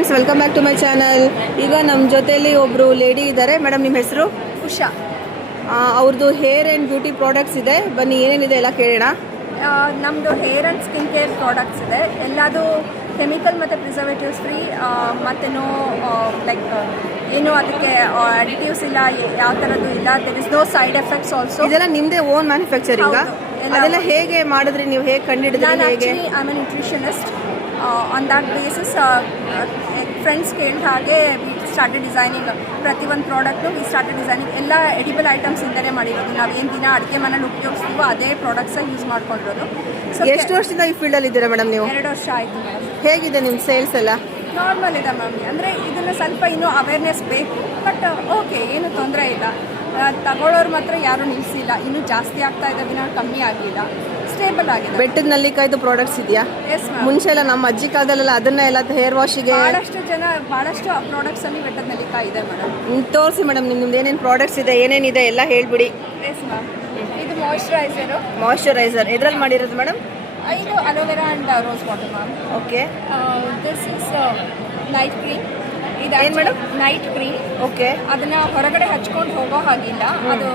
Friends, welcome back to my channel. ಈಗ ನಮ್ಮ ಜೊತೆಯಲ್ಲಿ ಒಬ್ಬರು ಲೇಡಿ ಇದ್ದಾರೆ. ಮೇಡಮ್, ನಿಮ್ಮ ಹೆಸರು? ಉಷಾ. ಅವ್ರದ್ದು ಹೇರ್ ಆ್ಯಂಡ್ ಬ್ಯೂಟಿ ಪ್ರಾಡಕ್ಟ್ಸ್ ಇದೆ. ಬನ್ನಿ, ಏನೇನಿದೆ ಎಲ್ಲ ಕೇಳೋಣ. ನಮ್ಮದು hair and skin care products ಇದೆ. ಎಲ್ಲದು ಕೆಮಿಕಲ್ ಮತ್ತು ಪ್ರಿಸರ್ವೇಟಿವ್ಸ್ ಫ್ರೀ, ಮತ್ತೇನು ಲೈಕ್ ಏನು ಅದಕ್ಕೆ ಅಡಿಟಿವ್ಸ್ ಇಲ್ಲ, ಯಾವ ಥರದ್ದು ಇಲ್ಲ. There is no side effects also. ಇದೆಲ್ಲ ನಿಮ್ಮದೇ ಓನ್ ಮ್ಯಾನುಫ್ಯಾಕ್ಚರಿಂಗ್? ಅದೆಲ್ಲ ಹೇಗೆ ಮಾಡಿದ್ರಿ ನೀವು? ಹೇಗೆ ಕಂಡುಹಿಡಿದ್ರಿ? ನಾನು actually I am A nutritionist. On that basis friends ಕೇಳಿದ ಹಾಗೆ ವಿ ಸ್ಟಾರ್ಟೆಡ್ ಡಿಸೈನಿಂಗ್. ಪ್ರತಿಯೊಂದು ಪ್ರಾಡಕ್ಟು ವಿ ಸ್ಟಾರ್ಟೆಡ್ ಡಿಸೈನಿಂಗ್. ಎಲ್ಲ ಎಡಿಬಲ್ ಐಟಮ್ಸ್ ಇಂದಲೇ ಮಾಡಿರೋದು. ನಾವು ಏನು ದಿನ ಅಡುಗೆ ಮನೇಲಿ ಉಪಯೋಗಿಸ್ತೀವೋ ಅದೇ ಪ್ರಾಡಕ್ಟ್ಸಾಗಿ ಯೂಸ್ ಮಾಡ್ಕೊಂಡಿರೋದು. ಸೊ ಎಷ್ಟು ವರ್ಷದಿಂದ ಈ ಫೀಲ್ಡಲ್ಲಿ ಇದ್ದೀರಾ ಮೇಡಮ್ ನೀವು? 2 ವರ್ಷ ಆಯಿತು ಮೇಡಮ್. ಹೇಗಿದೆ ನಿಮ್ಮ ಸೇಲ್ಸ್ ಎಲ್ಲ? ನಾರ್ಮಲ್ ಇದೆ ಮ್ಯಾಮ್. ಅಂದರೆ ಇದನ್ನು ಸ್ವಲ್ಪ ಇನ್ನೂ ಅವೇರ್ನೆಸ್ ಬೇಕು, ಬಟ್ ಓಕೆ, ಏನು ತೊಂದರೆ ಇಲ್ಲ. ತಗೊಳ್ಳೋರು ಮಾತ್ರ ಯಾರೂ ನಿಲ್ಲಿಸಿಲ್ಲ. ಇನ್ನೂ ಜಾಸ್ತಿ ಆಗ್ತಾ ಇದೆ ವಿನ ಕಮ್ಮಿ ಆಗಿಲ್ಲ, ಸ್ಟೇಬಲ್ ಆಗಿದೆ. ಬೆಟ್ಟದ ನಲ್ಲಿಕಾಯ್ದು ಪ್ರಾಡಕ್ಟ್ಸ್ ಇದೆಯಾ? Yes ma'am. ಮುಂಚೆ ಎಲ್ಲ ನಮ್ಮ ಅಜ್ಜಿ ಕಾಲದಲ್ಲೆಲ್ಲ ಅದನ್ನ ಎಲ್ಲ ಹೇರ್ ವಾಶಿಗೆ ಭಾಳಷ್ಟು ಪ್ರಾಡಕ್ಟ್ಸಲ್ಲಿ ಬೆಟ್ಟದ ನಲ್ಲಿಕಾಯಿ ಇದೆ ಮೇಡಮ್. ತೋರಿಸಿ ಮೇಡಮ್, ನಿಮ್ದು ಏನೇನು ಪ್ರಾಡಕ್ಟ್ಸ್ ಇದೆ, ಏನೇನಿದೆ ಎಲ್ಲ ಹೇಳ್ಬಿಡಿ. Yes ma'am. ಇದು ಮಾಯಿಶ್ಚರೈಸರ್ ಎದ್ರಲ್ಲಿ ಮಾಡಿರೋದು ಮೇಡಮ್? ಇದು aloe vera and rose water ma'am. Okay. This is night cream. ಇದು ಏನು ಮೇಡಮ್? Night cream. ಓಕೆ. ಅದನ್ನು ಹೊರಗಡೆ ಹಚ್ಕೊಂಡು ಹೋಗೋ ಹಾಗಿಲ್ಲ. ಅದು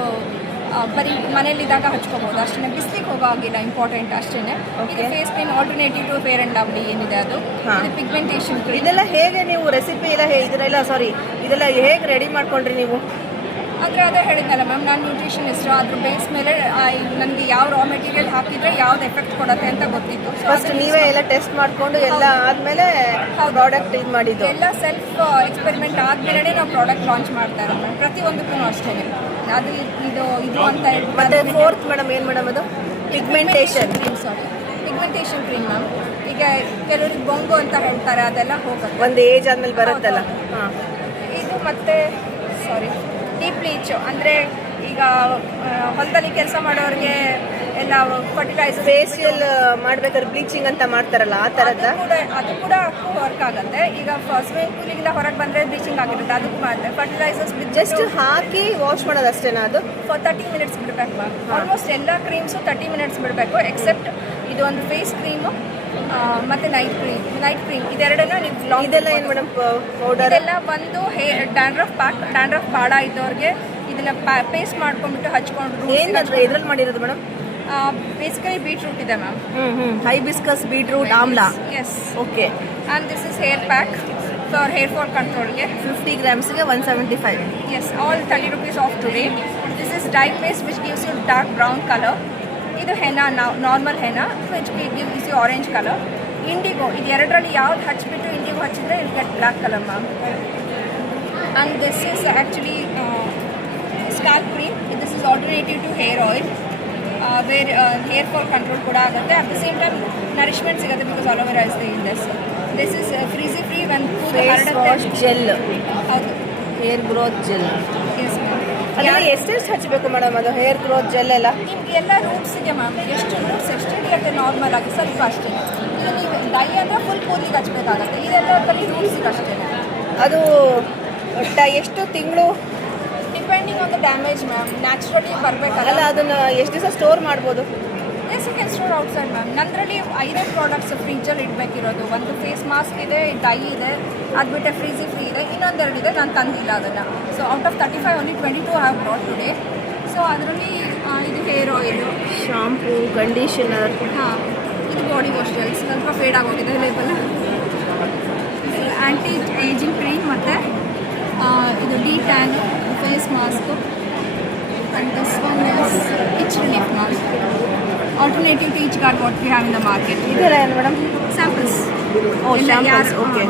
ಬರೀ ಮನೇಲಿದ್ದಾಗ ಹಚ್ಕೋಬೋದು ಅಷ್ಟೇ, ಬಿಸ್ಲಿಗೆ ಹೋಗೋ ಹಾಗಿಲ್ಲ. ಇಂಪಾರ್ಟೆಂಟ್ ಅಷ್ಟೇ. ಇದು face cream alternative to fair and lovely ಏನಿದೆ ಅದು. ಇದು ಪಿಗ್ಮೆಂಟೇಷನ್ ಕ್ರೀಮ್. ಇದೆಲ್ಲ ಹೇಗೆ ನೀವು ರೆಸಿಪಿ ಎಲ್ಲ ಇದೆಲ್ಲ ಹೇಗೆ ರೆಡಿ ಮಾಡ್ಕೊಂಡ್ರಿ ನೀವು? ಅಂದರೆ ಅದೇ ಹೇಳಿದ್ನಲ್ಲ ಮ್ಯಾಮ್, ನಾನು ನ್ಯೂಟ್ರಿಷನಿಸ್ಟು. ಅದ್ರ ಬೇಸ್ ಮೇಲೆ ನನಗೆ ಯಾವ ರಾ ಮೆಟೀರಿಯಲ್ ಹಾಕಿದರೆ ಯಾವ್ದು ಎಫೆಕ್ಟ್ ಕೊಡುತ್ತೆ ಅಂತ ಗೊತ್ತಿತ್ತು. ಫಸ್ಟ್ ನೀವೇ ಎಲ್ಲ ಟೆಸ್ಟ್ ಮಾಡಿಕೊಂಡು ಎಲ್ಲ ಆದಮೇಲೆ ಪ್ರಾಡಕ್ಟ್ ಇದು ಮಾಡಿದ್ದು? ಎಲ್ಲ ಸೆಲ್ಫ್ ಎಕ್ಸ್ಪೆರಿಮೆಂಟ್ ಆದಮೇಲೆ ನಾವು ಪ್ರಾಡಕ್ಟ್ ಲಾಂಚ್ ಮಾಡ್ತಾ ಇರೋದು ಮ್ಯಾಮ್. ಪ್ರತಿಯೊಂದಕ್ಕೂ ಅಷ್ಟೇ. ಅದು ಇದು ಅಂತ ಹೇಳಿ. ಮತ್ತೆ ಫೋರ್ತ್ ಮೇಡಮ್ ಏನು ಮೇಡಮ್ ಅದು? Pigmentation cream. Sorry, pigmentation cream ma'am. ಈಗ ಕೆಲವ್ರಿಗೆ ಬೊಂಗು ಅಂತ ಹೇಳ್ತಾರೆ, ಅದೆಲ್ಲ ಹೋಗುತ್ತೆ ಒಂದು ಏಜ್ ಆದಮೇಲೆ ಬರುತ್ತಲ್ಲ. ಹಾಂ. ಇದು ಮತ್ತೆ ಡೀಪ್ ಬ್ಲೀಚ್. ಅಂದರೆ ಈಗ ಹೊಲದಲ್ಲಿ ಕೆಲಸ ಮಾಡೋರಿಗೆ ಎಲ್ಲ ಫರ್ಟಿಲೈಸರ್ ಫೇಶಿಯಲ್ ಮಾಡ್ಬೇಕಾದ್ರೆ ಬ್ಲೀಚಿಂಗ್ ಅಂತ ಮಾಡ್ತಾರಲ್ಲ, ಆ ಥರದ? ಅದು ಕೂಡ ವರ್ಕ್ ಆಗುತ್ತೆ. ಈಗ ಸ್ವಿಮ್ಮಿಂಗ್ ಪೂಲಿಗೆಲ್ಲ ಹೊರಗೆ ಬಂದರೆ ಬ್ಲೀಚಿಂಗ್ ಆಗಿರುತ್ತೆ, ಅದಕ್ಕೂ ಮಾಡಿದೆ. ಫರ್ಟಿಲೈಸರ್ಸ್ ಜಸ್ಟ್ ಹಾಕಿ ವಾಶ್ ಮಾಡೋದು ಅಷ್ಟೇನಾ? ಅದು 30 ಮಿನಿಟ್ಸ್ ಬಿಡಬೇಕು ಮ್ಯಾಮ್. ಆಲ್ಮೋಸ್ಟ್ ಎಲ್ಲ ಕ್ರೀಮ್ಸು 30 ಮಿನಿಟ್ಸ್ ಬಿಡಬೇಕು, ಎಕ್ಸೆಪ್ಟ್ ಇದು ಒಂದು ಫೇಸ್ ಕ್ರೀಮು ಮತ್ತು ನೈಟ್ ಕ್ರೀಮ್ ಇದೆರಡನ್ನ ನೀವು. ಇದೆಲ್ಲ ಏನು ಮೇಡಮ್ ಪೌಡರ್? ಇದೆಲ್ಲ ಒಂದು ಡ್ಯಾಂಡ್ರಫ್ ಪ್ಯಾಕ್. ಡ್ಯಾಂಡ್ರಫ್ ಬಾಡ ಇದ್ದವ್ರಿಗೆ ಇದನ್ನ ಪೇಸ್ಟ್ ಮಾಡ್ಕೊಂಡ್ಬಿಟ್ಟು ಹಚ್ಕೊಂಡು. ಏನು ಇದ್ರಲ್ಲಿ ಮಾಡಿರೋದು ಮೇಡಮ್? ಬೇಸಿಕಲಿ ಬೀಟ್ರೂಟ್ ಇದೆ ma'am. Hibiscus, beetroot, amla. Yes. Okay. And this is hair pack for hair fall ಕಂಟ್ರೋಲ್ಗೆ. 50 ಗ್ರಾಮ್ಸ್ಗೆ 175. Yes, all 30 rupees off today. This is dye paste which gives you dark brown colour. ಇದು henna, normal henna which gives you orange colour. Indigo, ಇದು ಎರಡರಲ್ಲಿ ಯಾವ್ದು ಹಚ್ಬಿಟ್ಟು indigo ಹಚ್ಚಿದ್ರೆ I'll get black colour ma'am. And this is actually scalp cream. This is alternative to hair oil, where hair fall control ಕೂಡ ಆಗುತ್ತೆ. At the same time nourishment ಸಿಗುತ್ತೆ, because aloe vera is in this is frizzy free. When gel. ಹೌದು, hair growth gel. Yes ma'am. ಅದೆಲ್ಲ ಎಷ್ಟೆಷ್ಟು ಹಚ್ಚಬೇಕು madam ಅದು hair growth gel ಎಲ್ಲ? ನಿಮ್ಗೆ ಎಲ್ಲ ರೂಟ್ಸಿಗೆ ಮ್ಯಾಮ್. ಎಷ್ಟು ರೂಟ್ಸ್ ಎಷ್ಟು ಹಿಡಿಯುತ್ತೆ ನಾರ್ಮಲ್ ಆಗಿ, ಸ್ವಲ್ಪ ಅಷ್ಟೇ. ಇದು ನೀವು ಡೈ ಅಂದರೆ ಫುಲ್ ಕೂದಲಿಗೆ ಹಚ್ಚಬೇಕಾಗತ್ತೆ. ಇದೆಲ್ಲ ಬರೀ ರೂಟ್ಸಿಗೆ ಅಷ್ಟೇ. ಅದು ಎಷ್ಟು ತಿಂಗಳು? Depending on the damage ma'am. Naturally ಬರಬೇಕಲ್ಲ. ಅದನ್ನು ಎಷ್ಟು ದಿವಸ ಸ್ಟೋರ್ ಮಾಡ್ಬೋದು? Yes, you can store outside ma'am. ನನ್ನದ್ರಲ್ಲಿ 5 ಪ್ರಾಡಕ್ಟ್ಸ್ ಫ್ರಿಜ್ಜಲ್ಲಿ ಇಡಬೇಕಿರೋದು. ಒಂದು ಫೇಸ್ ಮಾಸ್ಕ್ ಇದೆ, ಡೈ ಇದೆ, ಅದು ಬಿಟ್ಟರೆ ಫ್ರೀಸಿ ಫ್ರೀ ಇದೆ, ಇನ್ನೊಂದೆರಡು ಇದೆ, ನಾನು ತಂದಿಲ್ಲ ಅದನ್ನು. So out of 35 only 22 have brought today. So ಅದರಲ್ಲಿ ಇದು ಹೇರ್ ಆಯಿಲು, ಶಾಂಪೂ, ಕಂಡೀಷನರ್. ಹಾಂ, ಇದು ಬಾಡಿ ವಾಶ್ ಜೆಲ್. ಸ್ವಲ್ಪ ಫೇಡ್ ಆಗೋಗಿದೆ ಲೇಬಲ್. ಆ್ಯಂಟಿ ಏಜಿಂಗ್ ಕ್ರೀಮ್ ಮತ್ತು ಇದು de tan face mask. And this one is itch relief mask, alternative to itch guard what we have in the market. ಇದೆಲ್ಲ ಏನು madam? Samples.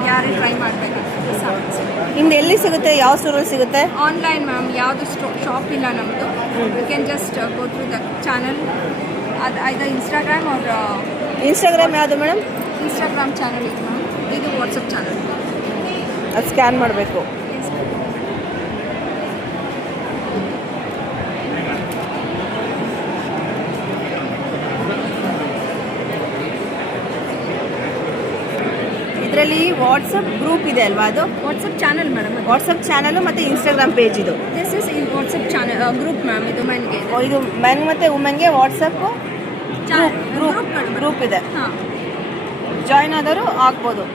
ಯಾರು try ಮಾಡಬೇಕಾಗ್ತದೆ samples. ನಿಮ್ದು ಎಲ್ಲಿ ಸಿಗುತ್ತೆ? ಯಾವ ಸ್ಟೋರಲ್ಲಿ ಸಿಗುತ್ತೆ? Online ma'am. ಯಾವುದು ಶಾಪ್ ಇಲ್ಲ ನಮ್ಮದು. You can just go through the channel. ಇದು ಇನ್ಸ್ಟಾಗ್ರಾಮ್ ಅವ್ರ ಇನ್ಸ್ಟಾಗ್ರಾಮ್ ಯಾವುದು ಮೇಡಮ್? ಇನ್ಸ್ಟಾಗ್ರಾಮ್ ಚಾನಲ್ ಇದೆ ಮ್ಯಾಮ್. ಇದು ವಾಟ್ಸಪ್ ಚಾನಲ್. ಅದು ಸ್ಕ್ಯಾನ್ ಮಾಡಬೇಕು. ಇದರಲ್ಲಿ ವಾಟ್ಸಪ್ ಗ್ರೂಪ್ ಇದೆ ಅಲ್ವಾ? ಅದು WhatsApp channel madam. WhatsApp channel ಮತ್ತು ಇನ್ಸ್ಟಾಗ್ರಾಮ್ ಪೇಜ್ ಇದು. This is in WhatsApp channel group ma'am. ಇದು ಮೆನ್ಗೆ. ಇದು ಮೆನ್ ಮತ್ತು ವುಮೆನ್ಗೆ ವಾಟ್ಸಪ್ ಗ್ರೂಪ್ ಇದೆ. ಹಾಂ, ಜಾಯ್ನ್ ಆದವರು ಆಗ್ಬೋದು.